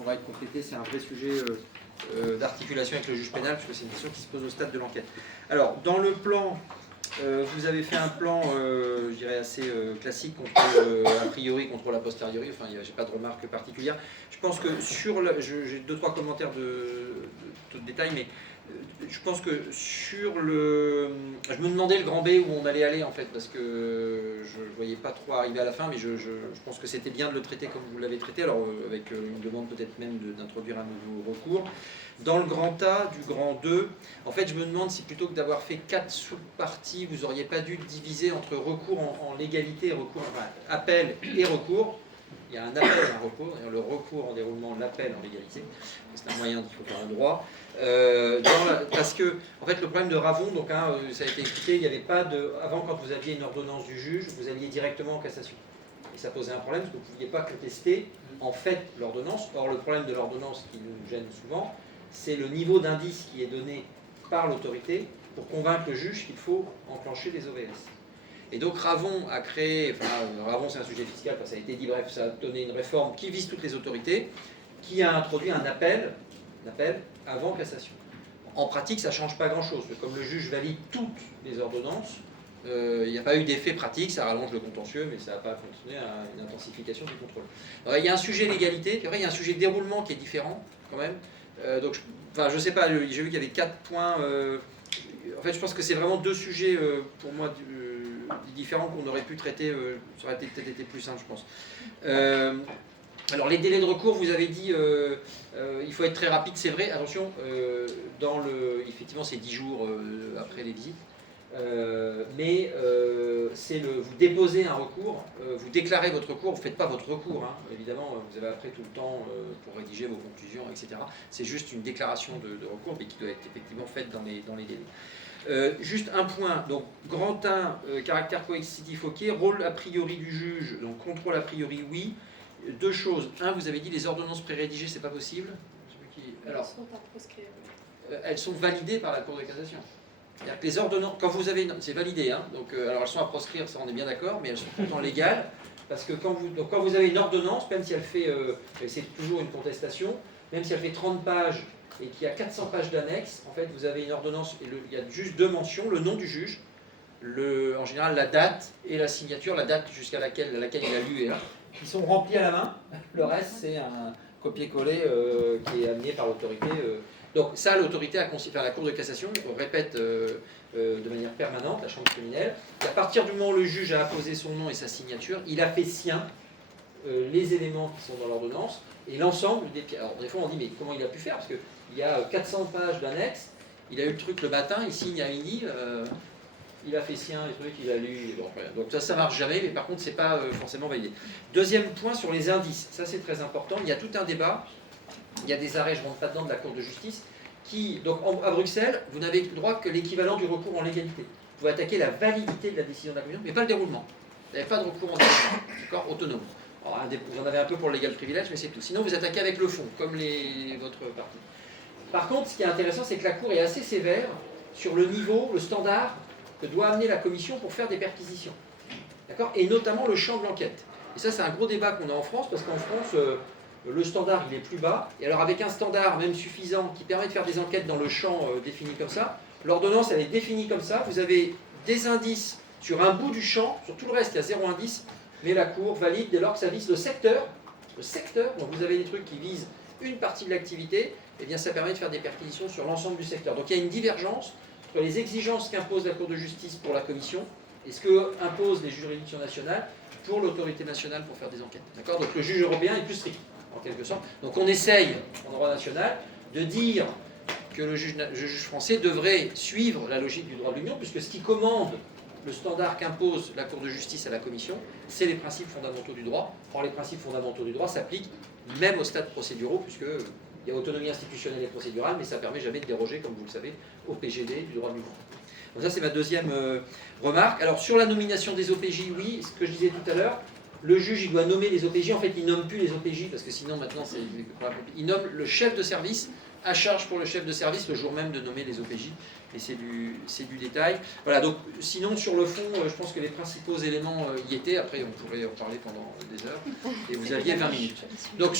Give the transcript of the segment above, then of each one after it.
pourra être complétée. C'est un vrai sujet d'articulation avec le juge pénal, puisque c'est une question qui se pose au stade de l'enquête. Alors, dans le plan, vous avez fait un plan, je dirais, assez classique, contrôle a priori, contrôle a posteriori. Enfin, je n'ai pas de remarques particulières. Je pense que sur le... J'ai 2-3 commentaires de détail, mais je pense que sur le... Je me demandais le grand B où on allait aller, en fait, parce que je ne voyais pas trop arriver à la fin, mais je pense que c'était bien de le traiter comme vous l'avez traité, alors avec une demande peut-être même d'introduire un nouveau recours. Dans le grand A du grand 2, en fait, je me demande si plutôt que d'avoir fait 4 sous-parties, vous n'auriez pas dû diviser entre recours en légalité et recours, enfin, appel et recours. Il y a un appel et un recours, le recours en déroulement, l'appel en légalité. C'est un moyen qu'il faut faire un droit. Parce que, en fait, le problème de Ravon, donc, hein, ça a été expliqué, il n'y avait pas de... Avant, quand vous aviez une ordonnance du juge, vous alliez directement en cassation. Et ça posait un problème, parce que vous ne pouviez pas contester, en fait, l'ordonnance. Or, le problème de l'ordonnance qui nous gêne souvent, c'est le niveau d'indice qui est donné par l'autorité pour convaincre le juge qu'il faut enclencher les OVS. Et donc Ravon a créé, enfin Ravon c'est un sujet fiscal, ça a été dit, bref, ça a donné une réforme qui vise toutes les autorités, qui a introduit un appel avant cassation. En pratique, ça ne change pas grand-chose, comme le juge valide toutes les ordonnances, il n'y a pas eu d'effet pratique, ça rallonge le contentieux, mais ça n'a pas fonctionné à une intensification du contrôle. Alors, il y a un sujet légalité, puis après il y a un sujet déroulement qui est différent quand même. Donc, je sais pas, j'ai vu qu'il y avait 4 points. En fait, je pense que c'est vraiment 2 sujets pour moi différents qu'on aurait pu traiter. Ça aurait peut-être été plus simple, je pense. Alors, les délais de recours, vous avez dit, il faut être très rapide, c'est vrai. Attention, effectivement, c'est 10 jours après les visites. Vous déposez un recours, vous déclarez votre recours, vous ne faites pas votre recours, hein. Évidemment, vous avez après tout le temps pour rédiger vos conclusions, etc. C'est juste une déclaration de recours, mais qui doit être effectivement faite dans les délais. Juste un point, donc grand 1, caractère coercitif, ok, rôle a priori du juge, donc contrôle a priori, oui. 2 choses, vous avez dit les ordonnances pré-rédigées, c'est pas possible. Alors, elles sont validées par la Cour de cassation. C'est-à-dire que les ordonnances, quand vous avez, c'est validé, hein, donc, alors elles sont à proscrire, ça on est bien d'accord, mais elles sont pourtant légales, parce que quand vous avez une ordonnance, même si elle fait, c'est toujours une contestation, même si elle fait 30 pages et qu'il y a 400 pages d'annexes, en fait vous avez une ordonnance, et il y a juste 2 mentions, le nom du juge, en général la date et la signature, la date jusqu'à laquelle il a lu est là, qui sont remplis à la main, le reste c'est un copier-coller qui est amené par l'autorité. Donc ça, l'autorité la Cour de cassation répète de manière permanente, la chambre criminelle, qu'à partir du moment où le juge a apposé son nom et sa signature, il a fait sien les éléments qui sont dans l'ordonnance et l'ensemble des pièces. Alors des fois on dit mais comment il a pu faire, parce qu'il y a 400 pages d'annexes, il a eu le truc le matin, il signe à midi, il a fait sien les trucs, il a lu, donc ça marche jamais, mais par contre c'est pas forcément validé. Deuxième point sur les indices, ça c'est très important, il y a tout un débat. Il y a des arrêts, je ne rentre pas dedans, de la Cour de justice, donc à Bruxelles, vous n'avez le droit que l'équivalent du recours en légalité. Vous pouvez attaquer la validité de la décision de la commission, mais pas le déroulement. Vous n'avez pas de recours en déroulement, d'accord, autonome. Alors, vous en avez un peu pour le légal privilège, mais c'est tout. Sinon, vous attaquez avec le fond, comme votre partie. Par contre, ce qui est intéressant, c'est que la Cour est assez sévère sur le niveau, le standard que doit amener la commission pour faire des perquisitions. D'accord, et notamment le champ de l'enquête. Et ça, c'est un gros débat qu'on a en France, parce qu'en France... le standard il est plus bas, et alors avec un standard même suffisant qui permet de faire des enquêtes dans le champ défini comme ça, l'ordonnance elle est définie comme ça, vous avez des indices sur un bout du champ, sur tout le reste il y a 0 indice, mais la Cour valide dès lors que ça vise le secteur, donc vous avez des trucs qui visent une partie de l'activité, et bien ça permet de faire des perquisitions sur l'ensemble du secteur. Donc il y a une divergence entre les exigences qu'impose la Cour de justice pour la commission, et ce que imposent les juridictions nationales pour l'autorité nationale pour faire des enquêtes. D'accord ? Donc le juge européen est plus strict, en quelque sorte. Donc on essaye, en droit national, de dire que le juge français devrait suivre la logique du droit de l'Union, puisque ce qui commande le standard qu'impose la Cour de justice à la Commission, c'est les principes fondamentaux du droit. Or, les principes fondamentaux du droit s'appliquent même aux stades procéduraux, puisqu'il y a autonomie institutionnelle et procédurale, mais ça ne permet jamais de déroger, comme vous le savez, au PGD du droit de l'Union. Donc ça, c'est ma deuxième remarque. Alors, sur la nomination des OPJ, oui, ce que je disais tout à l'heure, Le juge, il doit nommer les OPJ. En fait, il nomme plus les OPJ parce que sinon, maintenant, il nomme le chef de service à charge pour le chef de service le jour même de nommer les OPJ. Et c'est du détail. Voilà, donc sinon, sur le fond, je pense que les principaux éléments y étaient. Après, on pourrait en parler pendant des heures. Et vous aviez 20 minutes. Donc,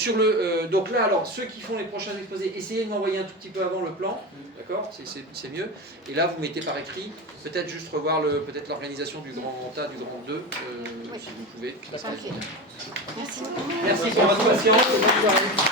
donc là, alors, ceux qui font les prochains exposés, essayez de m'envoyer un tout petit peu avant le plan. D'accord, c'est mieux. Et là, vous mettez par écrit. Peut-être juste revoir peut-être l'organisation du grand A, du grand 2, si vous pouvez. Merci. Merci pour votre patience.